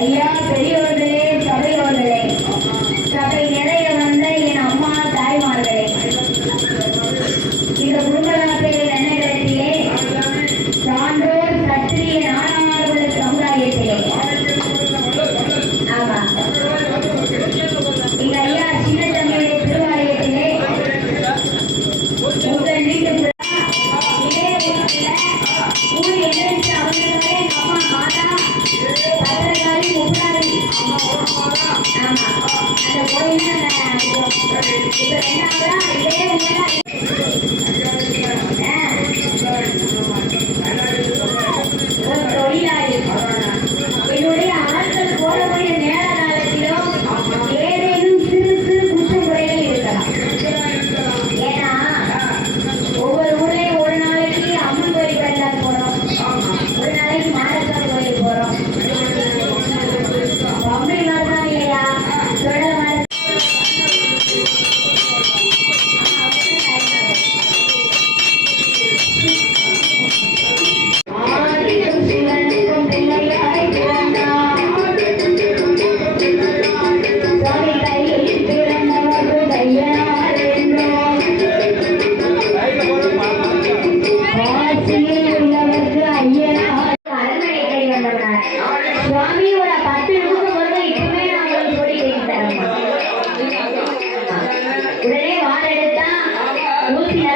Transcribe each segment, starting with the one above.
Allá, pedido ஊசி நரம்பு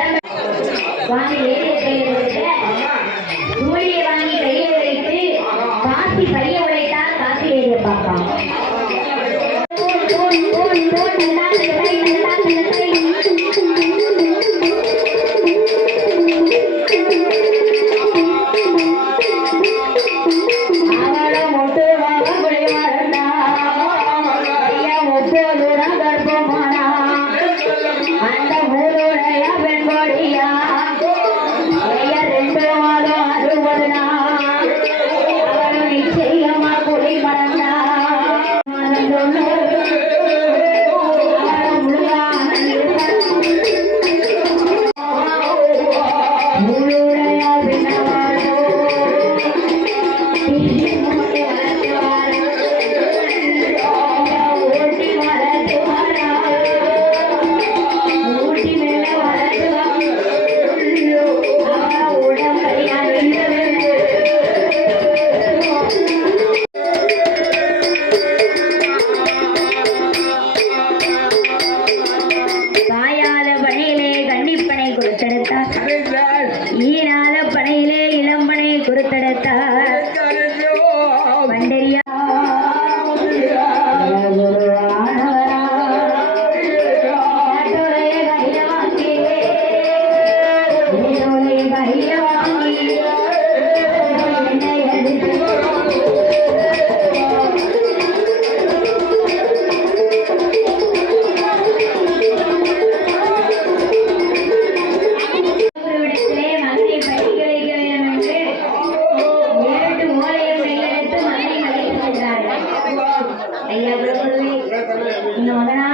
ella no era